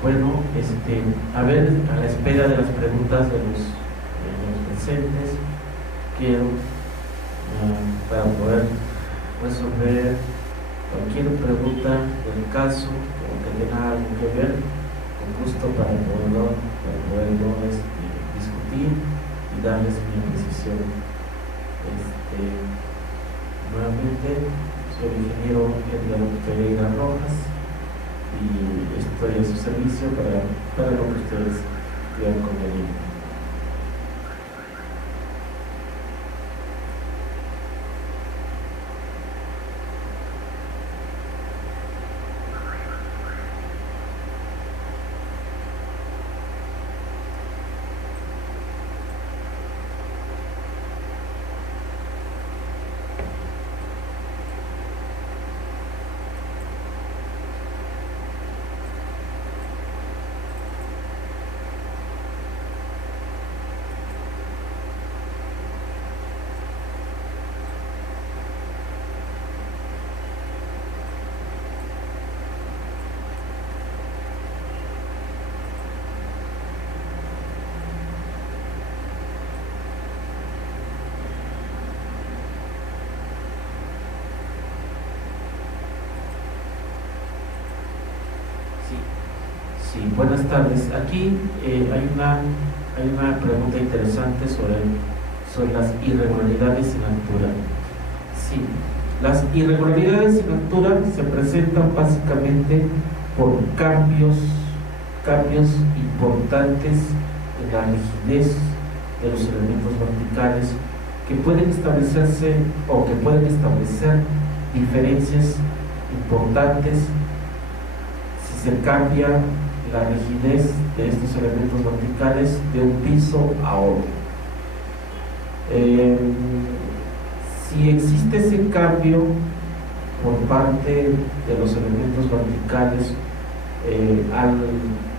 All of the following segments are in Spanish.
Bueno, a ver, a la espera de las preguntas de los presentes, quiero, para poder resolver cualquier pregunta del caso o que tenga algo que ver, con gusto para poderlo discutir y darles mi apreciación. Nuevamente, soy el ingeniero Edgar Pereira Rojas y estoy a su servicio para lo que ustedes vean conveniente. Sí, buenas tardes. Aquí hay una pregunta interesante sobre las irregularidades en altura. Sí, las irregularidades en altura se presentan básicamente por cambios importantes en la rigidez de los elementos verticales que pueden establecerse o que pueden establecer diferencias importantes si se cambia la rigidez de estos elementos verticales de un piso a otro. Si existe ese cambio por parte de los elementos verticales,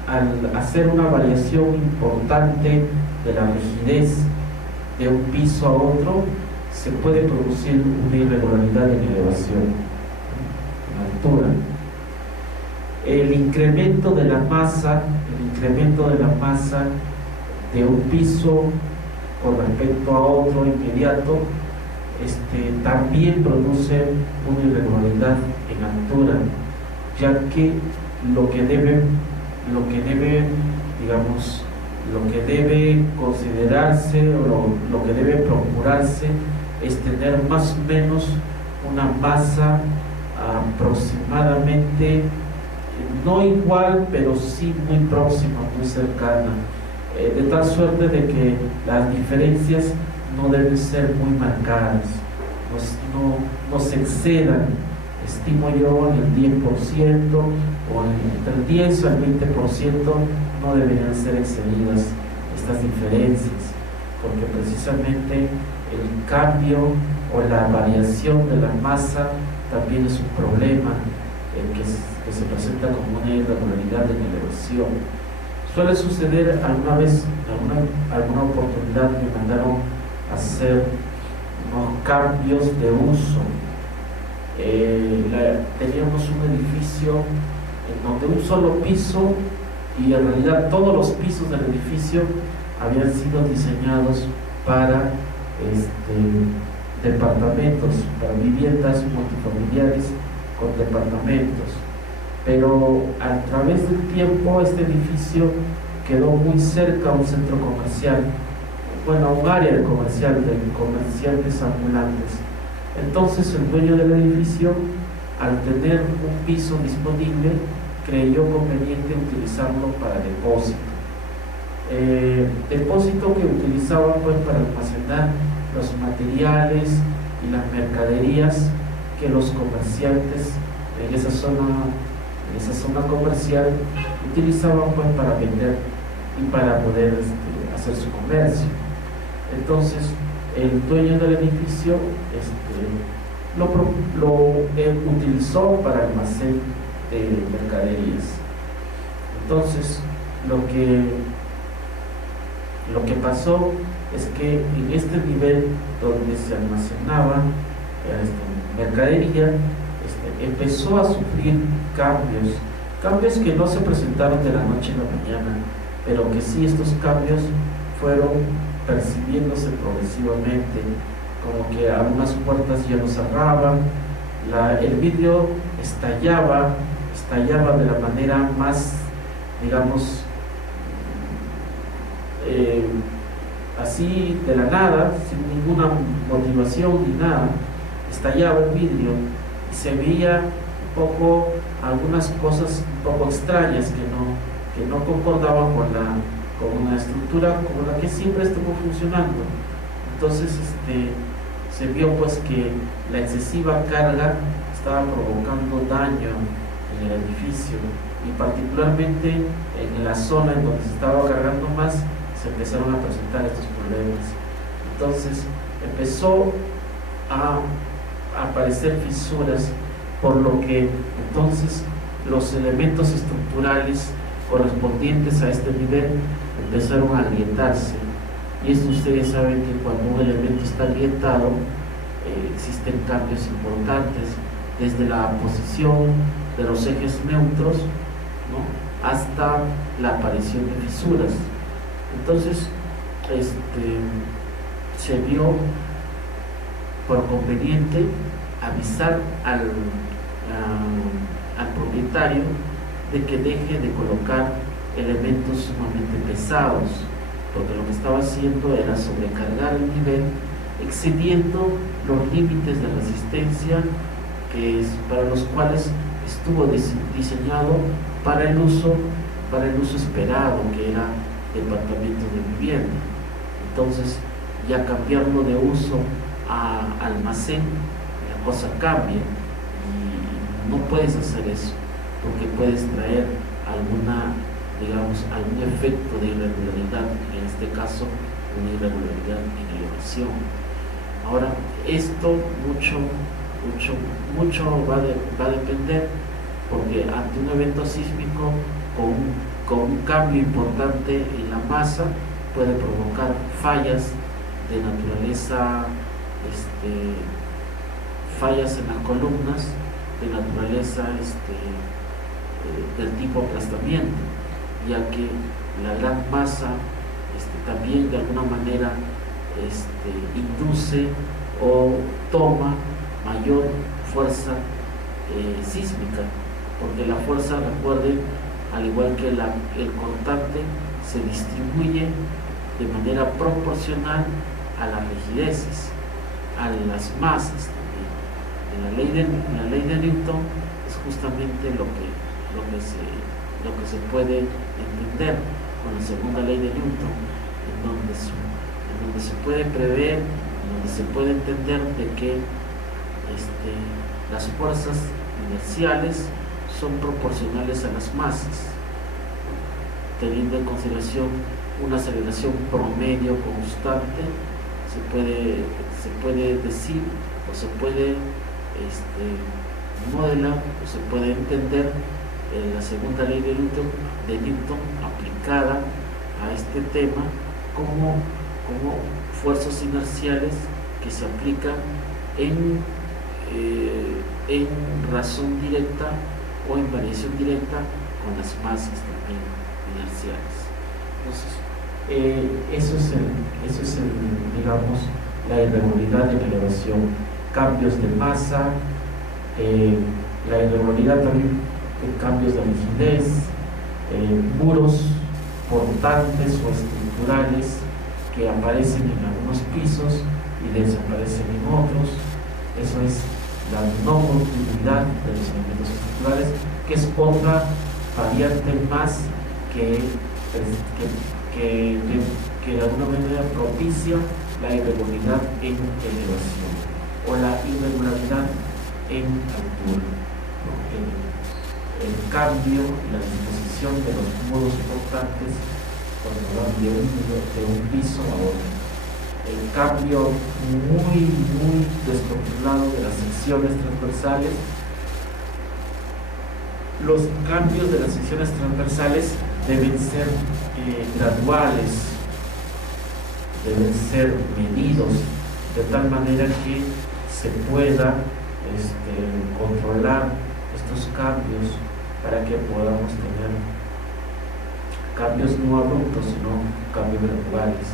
al hacer una variación importante de la rigidez de un piso a otro, se puede producir una irregularidad en elevación, en altura. El incremento de la masa de un piso con respecto a otro inmediato, también produce una irregularidad en altura, ya que lo que debe considerarse o lo que debe procurarse es tener más o menos una masa aproximadamente, no igual, pero sí muy próxima, muy cercana, de tal suerte de que las diferencias no deben ser muy marcadas, no se excedan, estimo yo, en el 10% o entre el 10 al 20%, no deberían ser excedidas estas diferencias, porque precisamente el cambio o la variación de la masa también es un problema que se presenta como una irregularidad en elevación. Suele suceder alguna vez, alguna oportunidad me mandaron a hacer unos cambios de uso. Teníamos un edificio en donde un solo piso, y en realidad todos los pisos del edificio habían sido diseñados para departamentos, para viviendas multifamiliares con departamentos, pero a través del tiempo este edificio quedó muy cerca a un centro comercial, bueno, a un área de comerciantes ambulantes. Entonces el dueño del edificio, al tener un piso disponible, creyó conveniente utilizarlo para depósito. depósito que utilizaban pues para almacenar los materiales y las mercaderías que los comerciantes en esa zona comercial utilizaban pues para vender y para poder hacer su comercio. Entonces el dueño del edificio lo utilizó para almacén de mercaderías. Entonces lo que pasó es que en este nivel donde se almacenaba mercadería, empezó a sufrir cambios que no se presentaron de la noche a la mañana, pero que sí estos cambios fueron percibiéndose progresivamente, como que algunas puertas ya no cerraban, el vidrio estallaba de la manera más, digamos, así de la nada, sin ninguna motivación ni nada, estallaba el vidrio y se veía un poco algunas cosas un poco extrañas que no concordaban con una estructura como la que siempre estuvo funcionando. Entonces se vio pues que la excesiva carga estaba provocando daño en el edificio, y particularmente en la zona en donde se estaba cargando más se empezaron a presentar estos problemas. Entonces empezó a aparecer fisuras, por lo que entonces los elementos estructurales correspondientes a este nivel empezaron a agrietarse. Y esto ustedes saben que cuando un elemento está agrietado existen cambios importantes, desde la posición de los ejes neutros, ¿no?, hasta la aparición de fisuras. Entonces se vio por conveniente avisar al propietario de que deje de colocar elementos sumamente pesados, porque lo que estaba haciendo era sobrecargar el nivel, excediendo los límites de resistencia para los cuales estuvo diseñado para el uso esperado, que era departamento de vivienda. Entonces, ya cambiarlo de uso a almacén, la cosa cambia, y no puedes hacer eso, porque puedes traer algún efecto de irregularidad, en este caso una irregularidad en elevación. Ahora, esto mucho va a depender, porque ante un evento sísmico con un cambio importante en la masa puede provocar fallas de naturaleza, fallas en las columnas, de naturaleza del tipo aplastamiento, ya que la gran masa también de alguna manera induce o toma mayor fuerza sísmica, porque la fuerza, recuerden, al igual que el cortante, se distribuye de manera proporcional a las rigideces, a las masas también. En la ley de Newton es justamente lo que se puede entender con la segunda ley de Newton, en donde se puede prever, en donde se puede entender de que las fuerzas inerciales son proporcionales a las masas, teniendo en consideración una aceleración promedio constante. Se puede decir, o se puede modelar, o se puede entender la segunda ley de Newton aplicada a este tema como fuerzas inerciales que se aplican en razón directa o en variación directa con las masas también inerciales. Entonces, eso es digamos, la irregularidad en elevación, cambios de masa, la irregularidad también de cambios de rigidez, muros portantes o estructurales que aparecen en algunos pisos y desaparecen en otros. Eso es la no continuidad de los elementos estructurales, que es otra variante más que que de alguna manera propicia la irregularidad en elevación o la irregularidad en altura, ¿no? El cambio y la disposición de los muros portantes cuando van de un piso a otro, el cambio muy descontrolado de las secciones transversales. Los cambios de las secciones transversales deben ser graduales, deben ser medidos de tal manera que se pueda controlar estos cambios para que podamos tener cambios no abruptos, sino cambios graduales.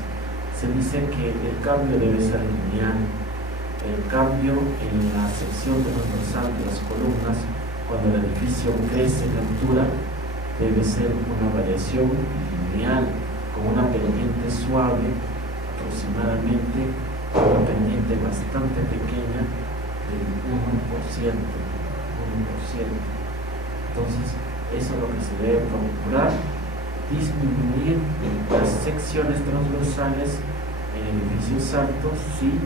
Se dice que el cambio debe ser lineal. El cambio en la sección transversal de las columnas, cuando el edificio crece en altura, debe ser una variación lineal, con una pendiente suave, aproximadamente una pendiente bastante pequeña del 1%. Entonces, eso es lo que se debe procurar, disminuir las secciones transversales en edificios altos, sí,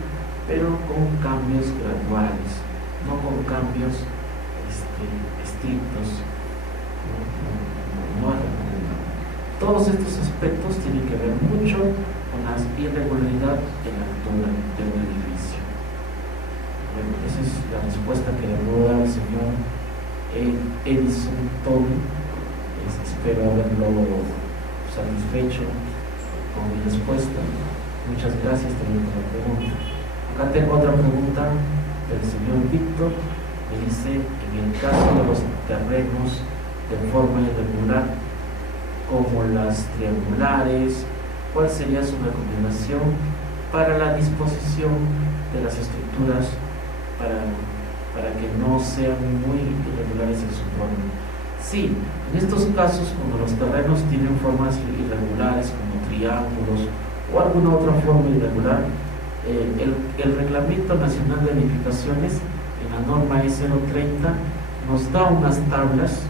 pero con cambios graduales, no con cambios estrictos. No. Todos estos aspectos tienen que ver mucho con la irregularidad en la altura de un edificio. Bueno, esa es la respuesta que le puedo dar al señor Edison Tony. Espero haberlo satisfecho con mi respuesta. Muchas gracias también por la pregunta. Acá tengo otra pregunta del señor Víctor. Me dice, en el caso de los terrenos de forma irregular, como las triangulares, ¿cuál sería su recomendación para la disposición de las estructuras para que no sean muy irregulares en su forma? Sí, en estos casos, cuando los terrenos tienen formas irregulares como triángulos o alguna otra forma irregular, el Reglamento Nacional de Edificaciones, en la norma E030, nos da unas tablas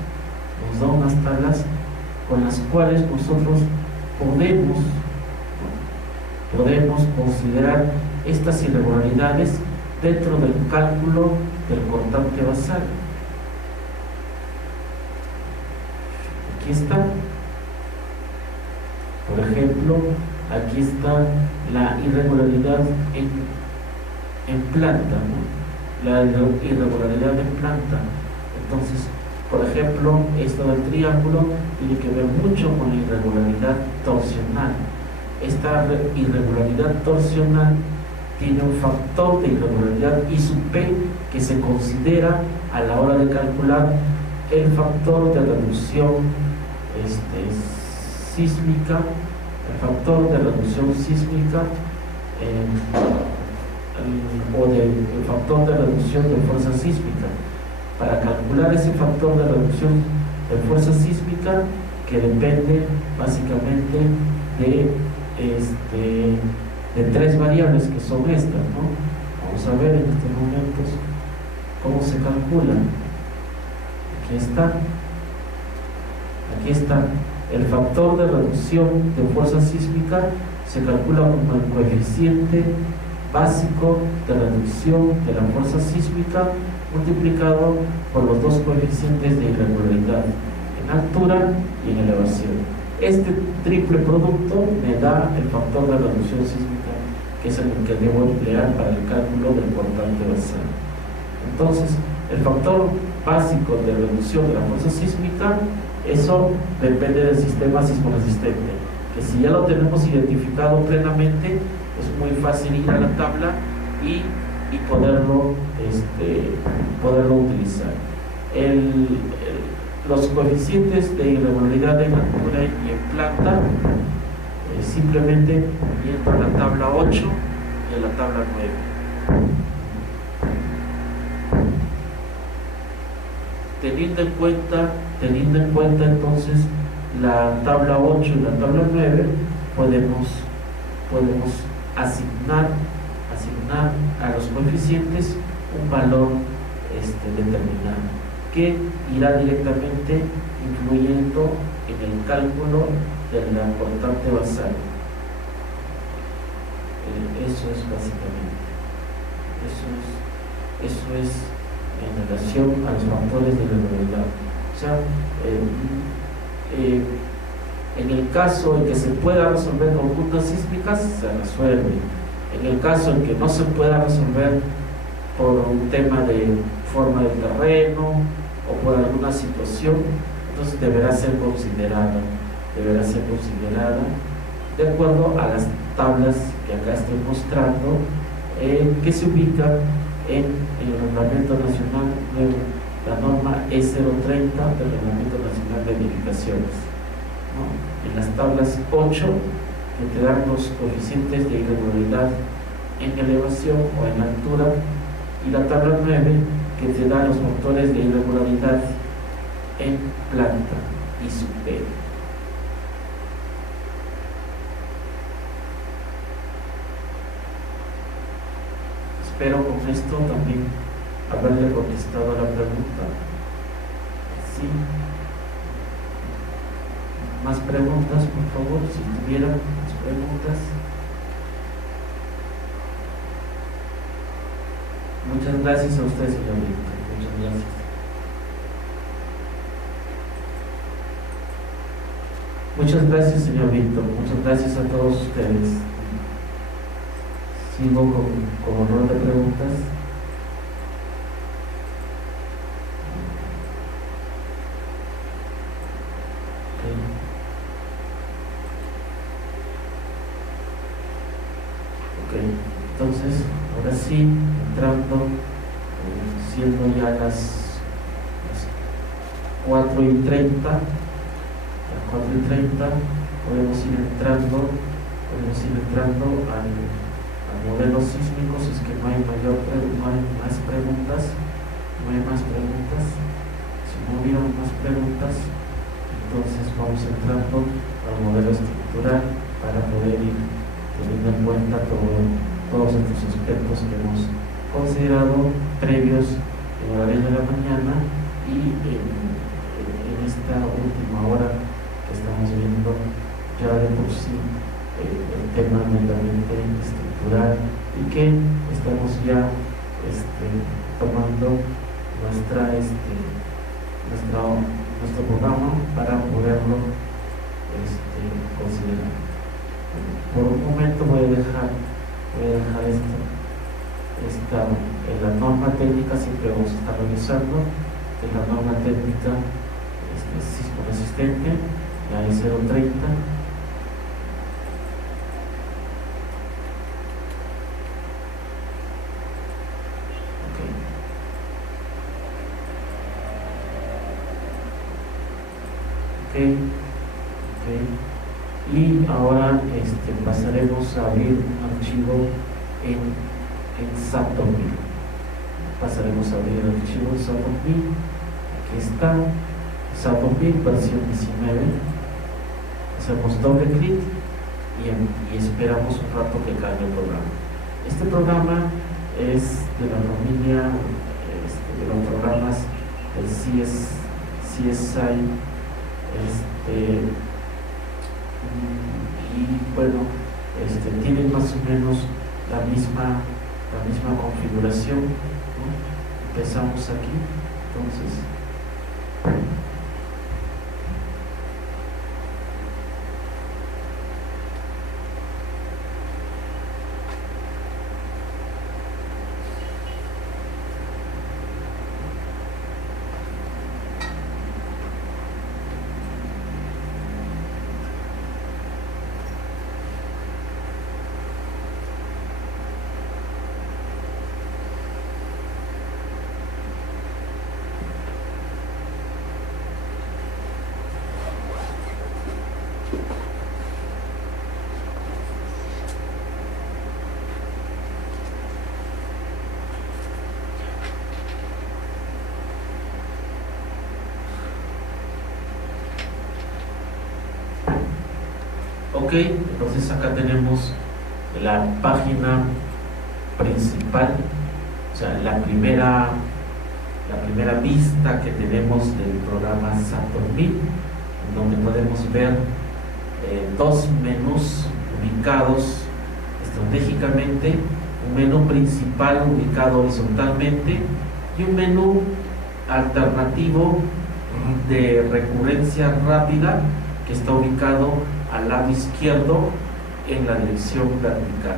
con las cuales nosotros podemos considerar estas irregularidades dentro del cálculo del cortante basal. Aquí está, por ejemplo, aquí está la irregularidad en planta, ¿no? La irregularidad en planta. Entonces, por ejemplo, esto del triángulo tiene que ver mucho con la irregularidad torsional. Esta irregularidad torsional tiene un factor de irregularidad I sub P que se considera a la hora de calcular el factor de reducción sísmica, o el factor de reducción de fuerza sísmica. Para calcular ese factor de reducción de fuerza sísmica, que depende básicamente de tres variables que son estas, ¿no? Vamos a ver en estos momentos cómo se calcula. Aquí está. El factor de reducción de fuerza sísmica se calcula como el coeficiente básico de reducción de la fuerza sísmica multiplicado por los dos coeficientes de irregularidad en altura y en elevación. Este triple producto me da el factor de reducción sísmica, que es el que debo emplear para el cálculo del cortante basal. Entonces, el factor básico de reducción de la fuerza sísmica, eso depende del sistema sismoresistente, que si ya lo tenemos identificado plenamente, es muy fácil ir a la tabla y poderlo utilizar. Los coeficientes de irregularidad en altura y en planta, simplemente yendo a la tabla 8 y a la tabla 9. Teniendo en cuenta entonces la tabla 8 y la tabla 9, podemos asignar a los coeficientes un valor determinado, que irá directamente influyendo en el cálculo del aportante basal. Eso es básicamente. Eso es en relación a los factores de irregularidad. O sea, en el caso en que se pueda resolver con puntas sísmicas, se resuelve. En el caso en que no se pueda resolver por un tema de forma del terreno o por alguna situación, entonces deberá ser considerada de acuerdo a las tablas que acá estoy mostrando, que se ubican en el Reglamento Nacional de la norma E030 del Reglamento Nacional de Edificaciones, ¿no? En las tablas 8, que te dan los coeficientes de irregularidad en elevación o en altura, y la tabla 9, que te da los factores de irregularidad en planta y subsuelo. Espero con esto también haberle contestado a la pregunta. ¿Sí? ¿Más preguntas, por favor? Si tuvieran más preguntas. Muchas gracias a usted, señor Víctor. Muchas gracias. Muchas gracias, señor Víctor. Muchas gracias a todos ustedes. Sigo con ronda de preguntas. Ok, entonces, ahora sí, entrando, siendo ya las 4:30, podemos ir entrando al modelos sísmicos. Es que no hay más preguntas. Si no hubieran más preguntas, entonces vamos entrando al modelo estructural para poder ir teniendo en cuenta todos estos aspectos que hemos considerado previos en horario de la mañana y en esta última hora que estamos viendo ya de por sí el tema netamente estructural, y que estamos ya tomando nuestro programa para poderlo considerar. Por un momento voy a dejar esto en la norma técnica. Siempre vamos a estar revisando en la norma técnica sismo resistente, la E030. Y ahora pasaremos a abrir un archivo en SAP2000. Pasaremos a abrir el archivo en SAP2000. Aquí está, SAP2000 versión 19. Hacemos doble clic y esperamos un rato que cargue el programa. Este programa es de la familia de los programas del CSI. Y bueno, tienen más o menos la misma configuración, ¿no? Empezamos aquí, entonces ok, entonces acá tenemos la página principal, o sea, la primera vista que tenemos del programa SAP2000, en donde podemos ver dos menús ubicados estratégicamente, un menú principal ubicado horizontalmente y un menú alternativo de recurrencia rápida que está ubicado al lado izquierdo en la dirección vertical.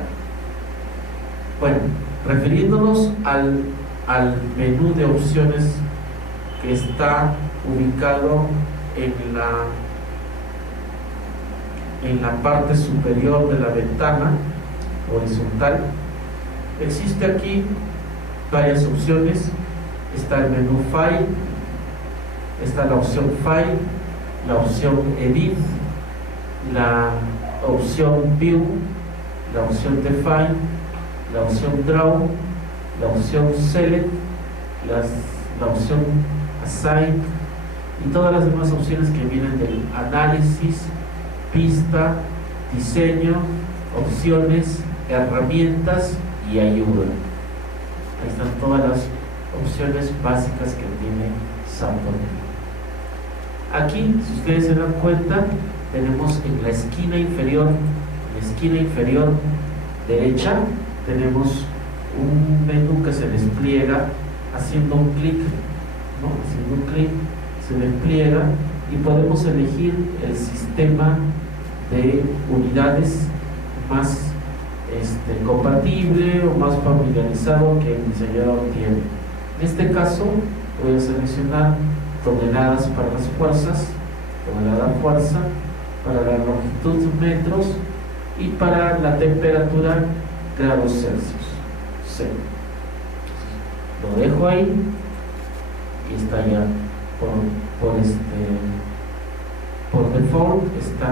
Bueno, refiriéndonos al menú de opciones que está ubicado en la parte superior de la ventana horizontal, existe aquí varias opciones. Está el menú File, está la opción File, la opción Edit, la opción View, la opción Define, la opción Draw, la opción Select, la opción Assign y todas las demás opciones que vienen del análisis, pista, diseño, opciones, herramientas y ayuda. Ahí están todas las opciones básicas que tiene Symfony. Aquí, si ustedes se dan cuenta, tenemos en la esquina inferior derecha, tenemos un menú que se despliega haciendo un clic, ¿no? Haciendo un clic se despliega y podemos elegir el sistema de unidades más compatible o más familiarizado que el diseñador tiene. En este caso voy a seleccionar toneladas para las fuerzas, tonelada fuerza, para la longitud metros y para la temperatura grados Celsius. Sí. Lo dejo ahí y está ya por default está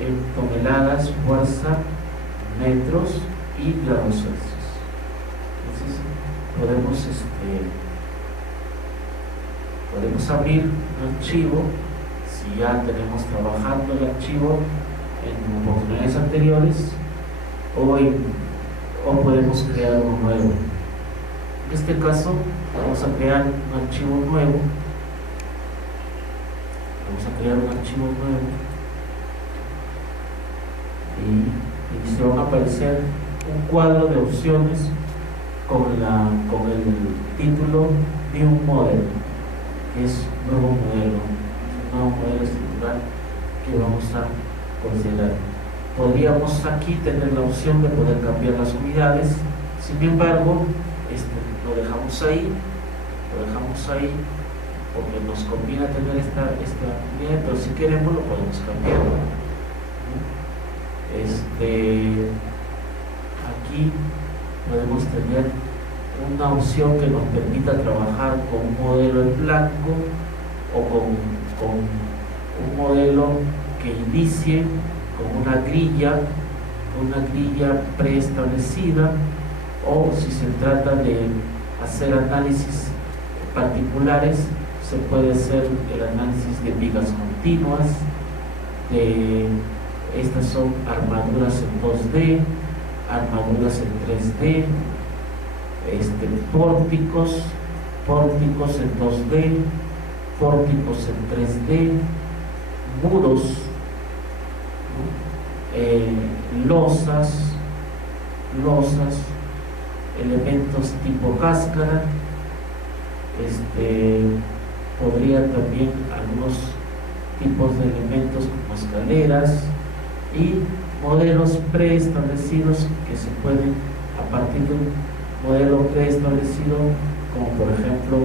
en toneladas, fuerza, metros y grados Celsius. Entonces podemos abrir un archivo si ya tenemos trabajando el archivo en oportunidades anteriores o podemos crear uno nuevo. En este caso vamos a crear un archivo nuevo. Y se van a aparecer un cuadro de opciones con el título New Model, que es un nuevo modelo estructural que vamos a considerar. Podríamos aquí tener la opción de poder cambiar las unidades, sin embargo lo dejamos ahí porque nos conviene tener esta unidad, pero si queremos lo podemos cambiar. Aquí podemos tener una opción que nos permita trabajar con un modelo en blanco o con un modelo que inicie con una grilla preestablecida, o si se trata de hacer análisis particulares, se puede hacer el análisis de vigas continuas, estas son armaduras en 2D, armaduras en 3D, pórticos en 2D, pórticos en 3D, muros, losas, elementos tipo cáscara, podría también algunos tipos de elementos como escaleras y modelos preestablecidos que se pueden, a partir de un modelo preestablecido, como por ejemplo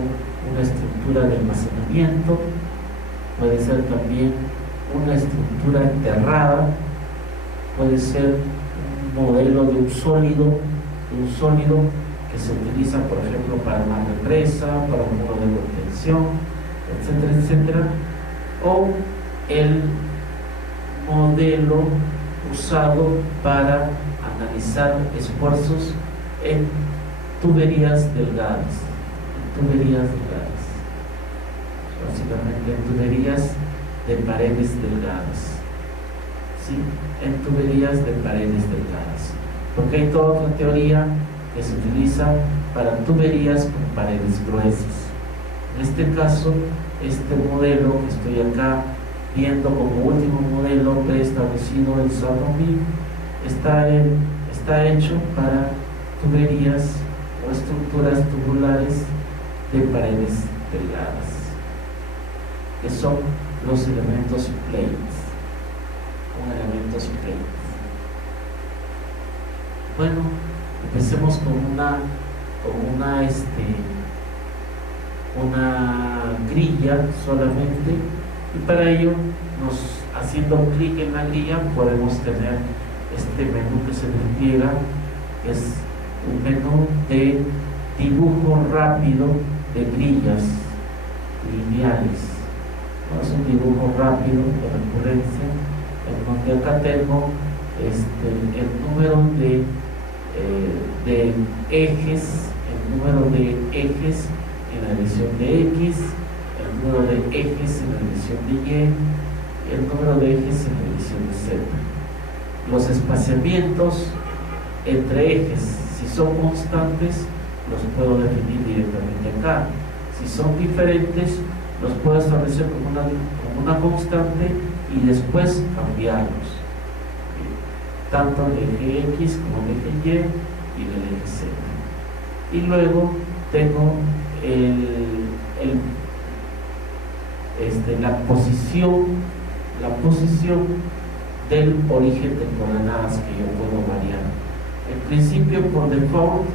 una estructura de almacenamiento, puede ser también una estructura enterrada, puede ser un modelo de un sólido que se utiliza, por ejemplo, para una represa, para un muro de contención, etcétera, etcétera, o el modelo usado para analizar esfuerzos en tuberías delgadas, básicamente en tuberías de paredes delgadas, ¿sí? En tuberías de paredes delgadas, porque hay toda otra teoría que se utiliza para tuberías con paredes gruesas. En este caso, este modelo que estoy acá viendo como último modelo preestablecido el SAT-OMIP, está hecho para tuberías o estructuras tubulares de paredes delgadas, que son los elementos plates, con elementos plates. Bueno, empecemos con una grilla solamente, y para ello, haciendo clic en la grilla, podemos tener este menú que se despliega, que es un menú de dibujo rápido de grillas lineales. ¿No? Es un dibujo rápido de recurrencia, en donde acá tengo el número de ejes, el número de ejes en la dirección de X, el número de ejes en la dirección de Y y el número de ejes en la dirección de Z. Los espaciamientos entre ejes, si son constantes, los puedo definir directamente acá. Si son diferentes, los puedo establecer como una constante y después cambiarlos, tanto el eje X como el eje Y y el eje Z. Y luego tengo la posición del origen de coordenadas que yo puedo variar. En principio, por default,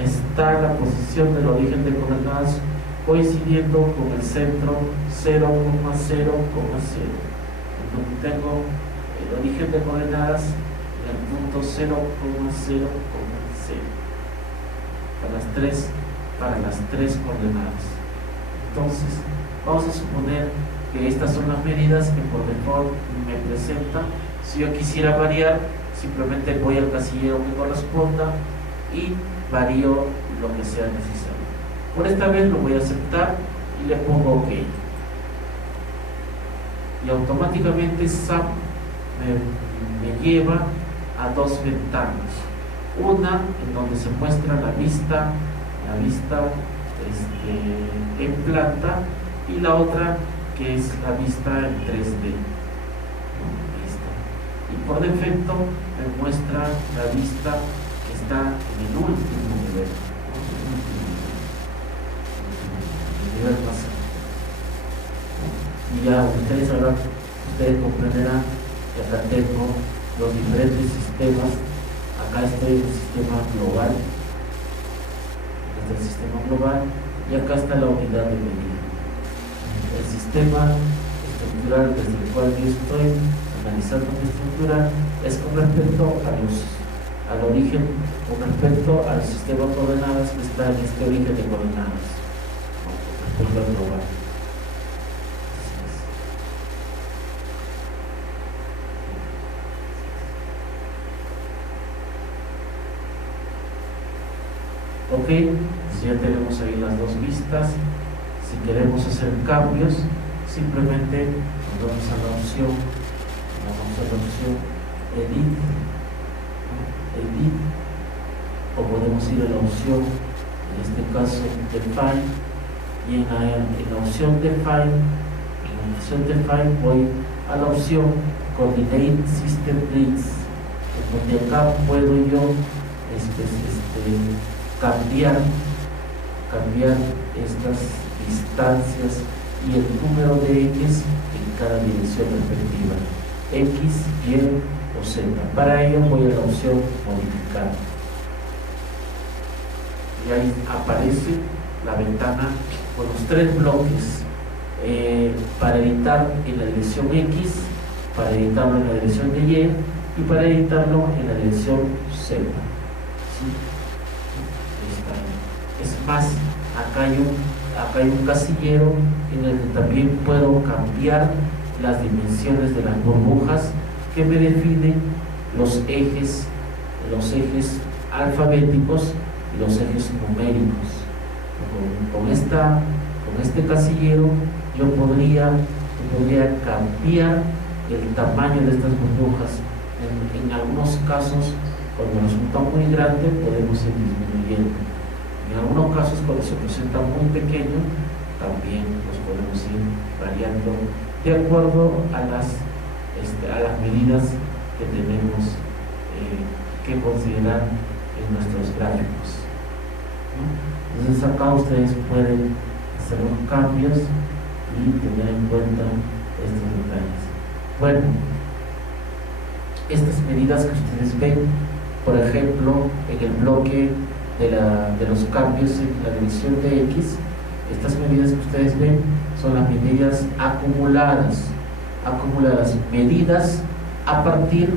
está la posición del origen de coordenadas coincidiendo con el centro 0,0,0, donde tengo el origen de coordenadas en el punto 0,0,0 para las tres coordenadas. Entonces, vamos a suponer que estas son las medidas que por default me presenta. Si yo quisiera variar, simplemente voy al casillero que corresponda y varío lo que sea necesario. Por esta vez lo voy a aceptar y le pongo OK. Y automáticamente SAP me lleva a dos ventanas. Una en donde se muestra la vista en planta, y la otra que es la vista en 3D. Y por defecto me muestra la vista que está en el último nivel, más alto. Y ya ustedes comprenderán que acá tengo los diferentes sistemas. Acá estoy en el sistema global, este es el sistema global, y acá está la unidad de medida. El sistema estructural desde el cual yo estoy analizando mi estructura es con respecto al origen, con respecto al sistema de coordenadas que está en este origen de coordenadas, con respecto al global. Ok, ya tenemos ahí las dos vistas. Si queremos hacer cambios, simplemente nos vamos a la opción Edit, o podemos ir a la opción, en este caso, Define, y en la opción Define, voy a la opción Coordinate System Grids, donde acá puedo yo cambiar estas distancias y el número de ejes en cada dirección respectiva, X, Y o Z. Para ello voy a la opción Modificar, y ahí aparece la ventana con los tres bloques para editar en la dirección X, para editarlo en la dirección de Y y para editarlo en la dirección Z. ¿Sí? Es más, acá hay un casillero en el que también puedo cambiar las dimensiones de las burbujas que me definen los ejes alfabéticos y los ejes numéricos. Con este casillero yo podría cambiar el tamaño de estas burbujas. En algunos casos, cuando resulta muy grande, podemos ir disminuyendo. En algunos casos, cuando se presenta muy pequeño, también los podemos ir variando de acuerdo a las medidas que tenemos que considerar en nuestros gráficos, ¿no? Entonces acá ustedes pueden hacer los cambios y tener en cuenta estos detalles. Bueno, estas medidas que ustedes ven, por ejemplo, en el bloque de los cambios en la división de X, estas medidas que ustedes ven son las medidas acumuladas, medidas a partir